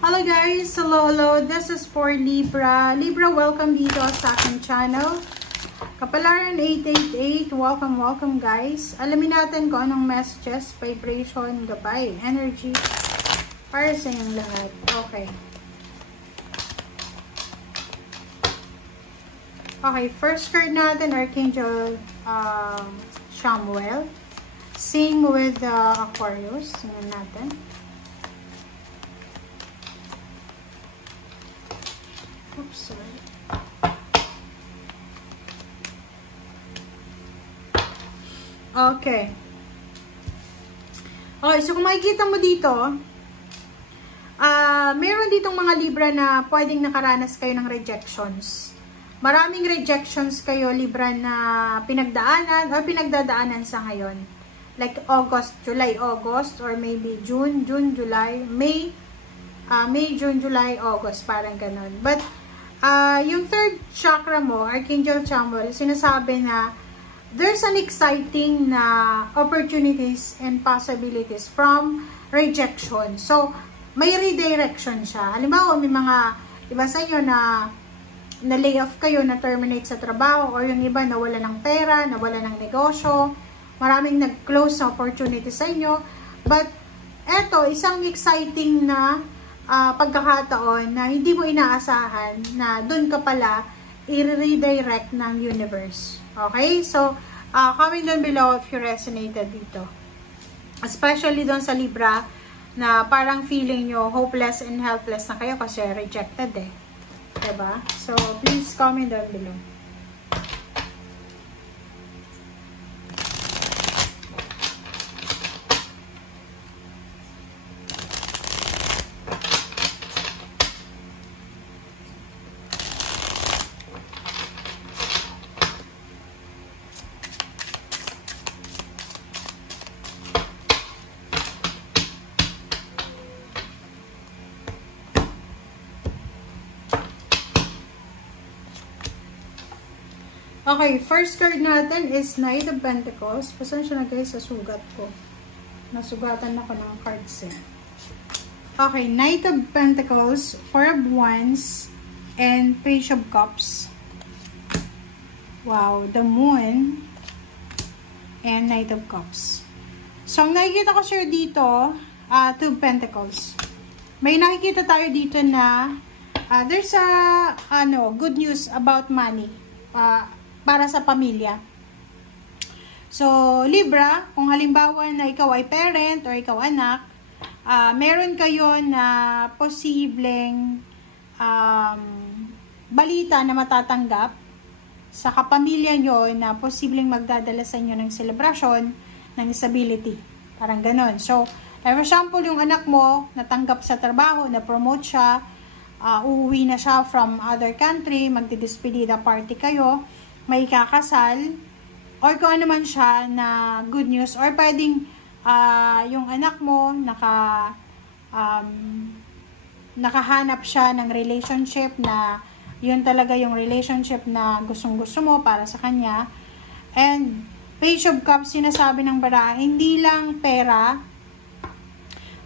Hello guys! Hello! This is for Libra. Libra, welcome dito sa aking channel. Kapalaran 888, welcome guys. Alamin natin kung anong messages, vibration, gabay, energy para sa inyong lahat. Okay. Okay, first card natin, Archangel Samuel. Sing with Aquarius. Singin natin. Oops, sorry. Okay. Okay, so kung makikita mo dito, meron ditong mga Libra na pwedeng nakaranas kayo ng rejections. Maraming rejections kayo, Libra, na pinagdaanan o pinagdadaanan sa ngayon. Like August, July, August, or maybe June, July, May, June, July, August, parang ganun. But, yung third chakra mo, Archangel Samuel, sinasabi na there's an exciting na opportunities and possibilities from rejection. So, may redirection siya. Halimbawa, may mga iba sa inyo na lay off kayo, na terminate sa trabaho, or yung iba nawala ng pera, nawala ng negosyo, maraming nag-close na opportunity sa inyo. But, eto, isang exciting na pagkakataon na hindi mo inaasahan na dun ka pala i-redirect ng universe. Okay? So, comment down below if you resonated dito. Especially doon sa Libra na parang feeling nyo hopeless and helpless na kayo kasi rejected eh. Diba? So, please comment down below. Okay, first card natin is Knight of Pentacles. Pasensya na guys sa sugat ko. Nasugatan ako ng cards eh. Okay, Knight of Pentacles, Four of Wands, and Page of Cups. Wow, the Moon, and Knight of Cups. So, ang nakikita ko sir dito, Two of Pentacles. May nakikita tayo dito na there's a good news about money. Para sa pamilya. So, Libra, kung halimbawa na ikaw ay parent or ikaw anak, meron kayo na posibleng balita na matatanggap sa kapamilya nyo na posibleng magdadala sa inyo ng selebrasyon ng disability. Parang ganon. So, for example, yung anak mo natanggap sa trabaho, na-promote siya, uuwi na siya from other country, magdidespedida party kayo, may kakasal, or kung ano man siya na good news, or pwedeng yung anak mo nakahanap siya ng relationship na yun talaga yung relationship na gustong-gusto mo para sa kanya. And Page of Cups, sinasabi ng bara, hindi lang pera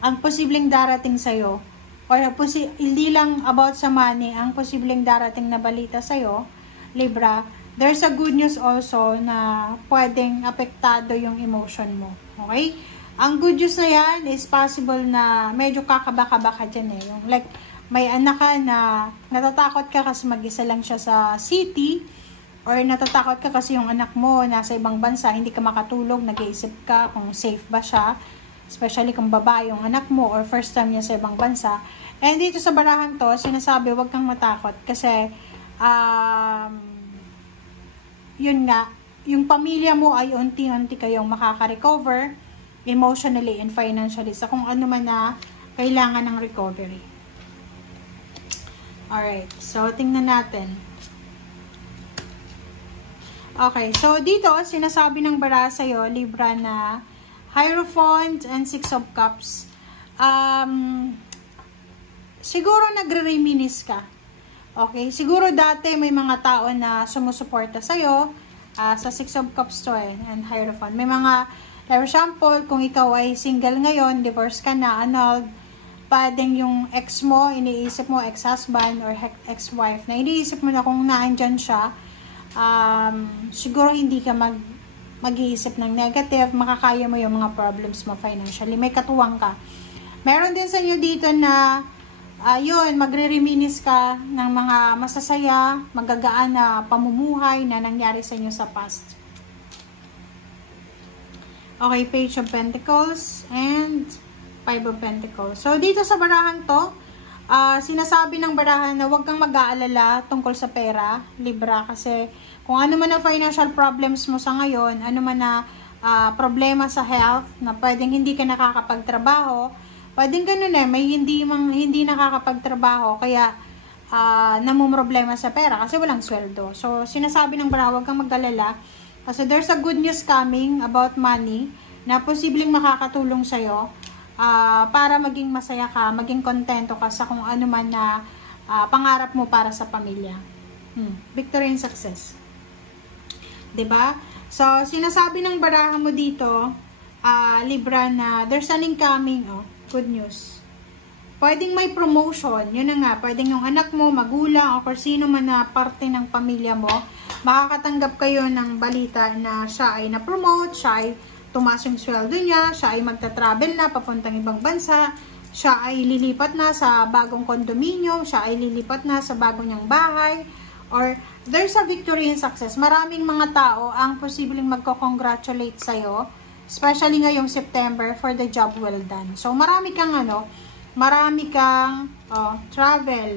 ang posibleng darating sa'yo, or hindi lang about sa money ang posibleng darating na balita sa'yo, Libra. There's a good news also na pwedeng apektado yung emotion mo. Okay? Ang good news na yan is possible na medyo kakaba-kaba ka dyan eh. Yung like, may anak ka na natatakot ka kasi mag-isa lang siya sa city, or natatakot ka kasi yung anak mo nasa ibang bansa, hindi ka makatulog, nag-iisip ka kung safe ba siya, especially kung babae yung anak mo or first time niya sa ibang bansa. And dito sa barahan to, sinasabi huwag kang matakot kasi yun nga, yung pamilya mo ay unti-unti kayong makaka-recover emotionally and financially sa kung ano man na kailangan ng recovery. Alright, so tingnan natin. Okay, so dito sinasabi ng bara sa'yo, Libra, na Hierophant and Six of Cups. Siguro nagre-reminisce ka. Okay, siguro dati may mga tao na sumusuporta sa'yo, sa Six of Cups to eh, and Hierophant. May mga, for example, kung ikaw ay single ngayon, divorce ka na, annulled, pwedeng yung ex mo, iniisip mo, ex-husband or ex-wife, na iniisip mo na kung naandyan siya, siguro hindi ka mag-iisip ng negative, makakaya mo yung mga problems mo financially, may katuwang ka. Meron din sa inyo dito na, yun, magre-reminisce ka ng mga masasaya, magagaan na pamumuhay na nangyari sa inyo sa past. Okay, Page of Pentacles and Five of Pentacles. So, dito sa barahan to, sinasabi ng barahan na huwag kang mag-aalala tungkol sa pera, Libra, kasi kung ano man ang financial problems mo sa ngayon, ano man na problema sa health, na pwedeng hindi ka nakakapagtrabaho, pwedeng ganun may hindi nakakapagtrabaho, kaya namumroblema sa pera kasi walang sweldo. So, sinasabi ng barahan, huwag kang mag-alala, kasi there's a good news coming about money na posibleng makakatulong sa'yo para maging masaya ka, maging kontento ka sa kung ano man na pangarap mo para sa pamilya. Victory and success. 'Di ba? So, sinasabi ng baraha mo dito, Libra, na there's an incoming, good news. Pwedeng may promotion, yun na nga, pwedeng yung anak mo, magulang, o sino man na parte ng pamilya mo, makakatanggap kayo ng balita na siya ay na-promote, siya ay tumaas yung sweldo niya, siya ay magta-travel na papuntang ibang bansa, siya ay lilipat na sa bagong condominium, siya ay lilipat na sa bagong niyang bahay, or there's a victory and success. Maraming mga tao ang posibleng magko-congratulate sa'yo, especially ngayong September, for the job well done. So, marami kang travel,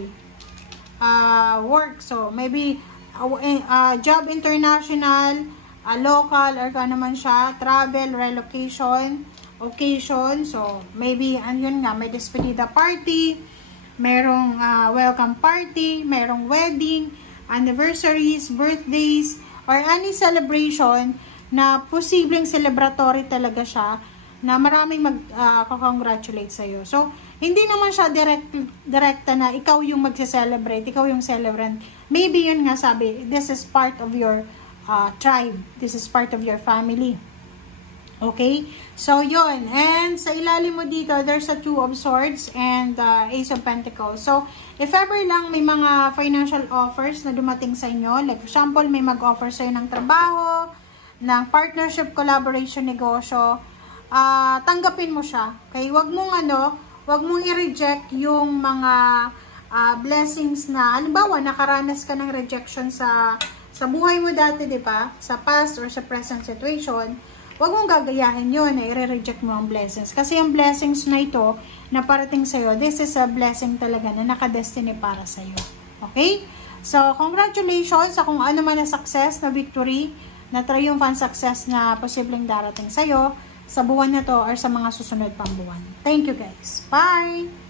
work, so maybe job international, local, or kung naman siya, travel, relocation, occasion. So, maybe, yun nga, may despedida party, merong welcome party, merong wedding, anniversaries, birthdays, or any celebration na posibleng celebratory talaga siya, na maraming mag-congratulate sa'yo. So, hindi naman siya direkta na ikaw yung magse-celebrate, ikaw yung celebrant. Maybe yun nga sabi, this is part of your tribe. This is part of your family. Okay? So, yun. And sa ilalim mo dito, there's a Two of Swords and Ace of Pentacles. So, if ever lang may mga financial offers na dumating sa inyo, like for example, may mag-offer sa'yo ng trabaho, ng partnership, collaboration, negosyo, tanggapin mo siya. Okay? Wag mong i-reject yung mga blessings na, halimbawa, nakaranas ka ng rejection sa buhay mo dati, di ba? Sa past or sa present situation, huwag mong gagayahin yun na i-reject mo ang blessings. Kasi yung blessings na ito, na parating sa'yo, this is a blessing talaga na nakadestiny para sa'yo. Okay? So, congratulations sa kung ano man na success, na victory, na triumphant success na posibleng darating sa'yo sa buwan na to or sa mga susunod pang buwan. Thank you guys. Bye!